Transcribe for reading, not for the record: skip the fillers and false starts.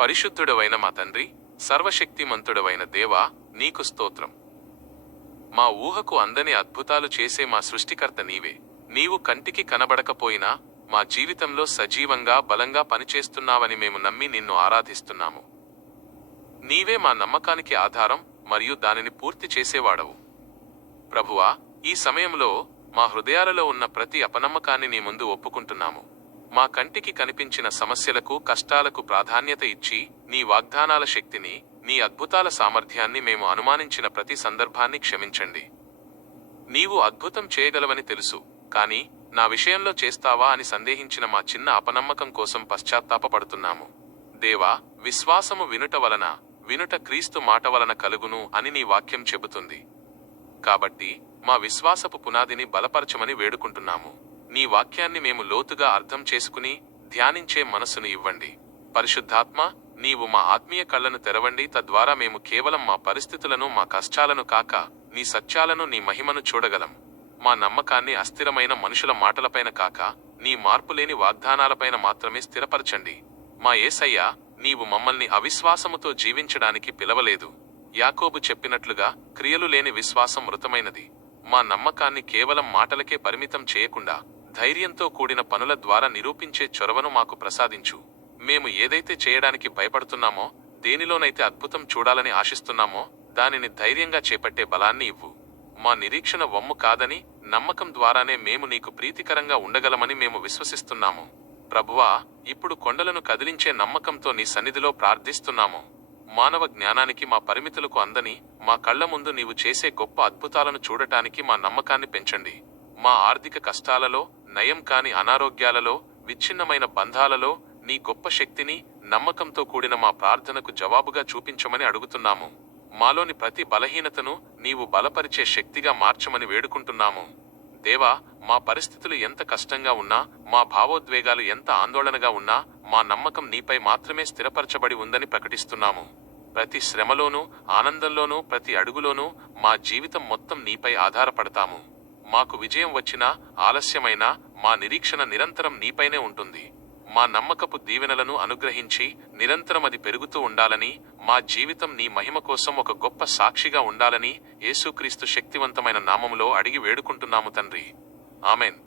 పరిశుద్ధుడవైన మా తండ్రి, సర్వశక్తిమంతుడవైన దేవా, నీకు స్తోత్రం. మా ఊహకు అందని అద్భుతాలు చేసే మా సృష్టికర్త నీవే. నీవు కంటికి కనబడకపోయినా మా జీవితంలో సజీవంగా బలంగా పనిచేస్తున్నావని మేము నమ్మి నిన్ను ఆరాధిస్తున్నాము. నీవే మా నమ్మకానికి ఆధారం మరియు దానిని పూర్తి చేసేవాడవు. ప్రభువా, ఈ సమయంలో మా హృదయాలలో ఉన్న ప్రతి అపనమ్మకాన్ని నీ ముందు ఒప్పుకుంటున్నాము. మా కంటికి కనిపించిన సమస్యలకు, కష్టాలకు ప్రాధాన్యత ఇచ్చి నీ వాగ్దానాల శక్తిని, నీ అద్భుతాల సామర్థ్యాన్ని మేము అనుమానించిన ప్రతి సందర్భాన్ని క్షమించండి. నీవు అద్భుతం చేయగలవని తెలుసు, కానీ నా విషయంలో చేస్తావా అని సందేహించిన మా చిన్న అపనమ్మకం కోసం పశ్చాత్తాపపడుతున్నాము. దేవా, విశ్వాసము వినుట క్రీస్తు మాట వలన కలుగును అని నీ వాక్యం చెబుతుంది. కాబట్టి మా విశ్వాసపు పునాదిని బలపరచమని వేడుకుంటున్నాము. నీ వాక్యాన్ని మేము లోతుగా అర్థం చేసుకుని ధ్యానించే మనసును ఇవ్వండి. పరిశుద్ధాత్మ, నీవు మా ఆత్మీయ కళ్లను తెరవండి. తద్వారా మేము కేవలం మా పరిస్థితులను, మా కష్టాలను కాక నీ సత్యాలను, నీ మహిమను చూడగలం. మా నమ్మకాన్ని అస్థిరమైన మనుషుల మాటలపైన కాక నీ మార్పులేని వాగ్దానాలపైన మాత్రమే స్థిరపరచండి. మా యేసయ్యా, నీవు మమ్మల్ని అవిశ్వాసముతో జీవించడానికి పిలవలేదు. యాకోబు చెప్పినట్లుగా క్రియలు లేని విశ్వాసం మృతమైనది. మా నమ్మకాన్ని కేవలం మాటలకే పరిమితం చేయకుండా ధైర్యంతో కూడిన పనుల ద్వారా నిరూపించే చొరవను మాకు ప్రసాదించు. మేము ఏదైతే చేయడానికి భయపడుతున్నామో, దేనిలోనైతే అద్భుతం చూడాలని ఆశిస్తున్నామో దానిని ధైర్యంగా చేపట్టే బలాన్ని ఇవ్వు. మా నిరీక్షణ వమ్ము కాదని, నమ్మకం ద్వారానే మేము నీకు ప్రీతికరంగా ఉండగలమని మేము విశ్వసిస్తున్నాము. ప్రభువా, ఇప్పుడు కొండలను కదిలించే నమ్మకంతో నీ సన్నిధిలో ప్రార్థిస్తున్నాము. మానవ జ్ఞానానికి, మా పరిమితులకు అందని మా కళ్ల ముందు నీవు చేసే గొప్ప అద్భుతాలను చూడటానికి మా నమ్మకాన్ని పెంచండి. మా ఆర్థిక కష్టాలలో, నయం కాని అనారోగ్యాలలో, విచ్ఛిన్నమైన బంధాలలో నీ గొప్ప శక్తిని, నమ్మకంతో కూడిన మా ప్రార్థనకు జవాబుగా చూపించమని అడుగుతున్నాము. మాలోని ప్రతి బలహీనతను నీవు బలపరిచే శక్తిగా మార్చమని వేడుకుంటున్నాము. దేవా, మా పరిస్థితులు ఎంత కష్టంగా ఉన్నా, మా భావోద్వేగాలు ఎంత ఆందోళనగా ఉన్నా, మా నమ్మకం నీపై మాత్రమే స్థిరపరచబడి ఉందని ప్రకటిస్తున్నాము. ప్రతి శ్రమలోనూ, ఆనందంలోనూ, ప్రతి అడుగులోనూ మా జీవితం మొత్తం నీపై ఆధారపడతాము. మాకు విజయం వచ్చినా, ఆలస్యమైనా మా నిరీక్షణ నిరంతరం నీపైనే ఉంటుంది. మా నమ్మకపు దీవెనలను అనుగ్రహించి నిరంతరం అది పెరుగుతూ ఉండాలని, మా జీవితం నీ మహిమ కోసం ఒక గొప్ప సాక్షిగా ఉండాలని యేసుక్రీస్తు శక్తివంతమైన నామములో అడిగి వేడుకుంటున్నాము తండ్రి. ఆమెన్.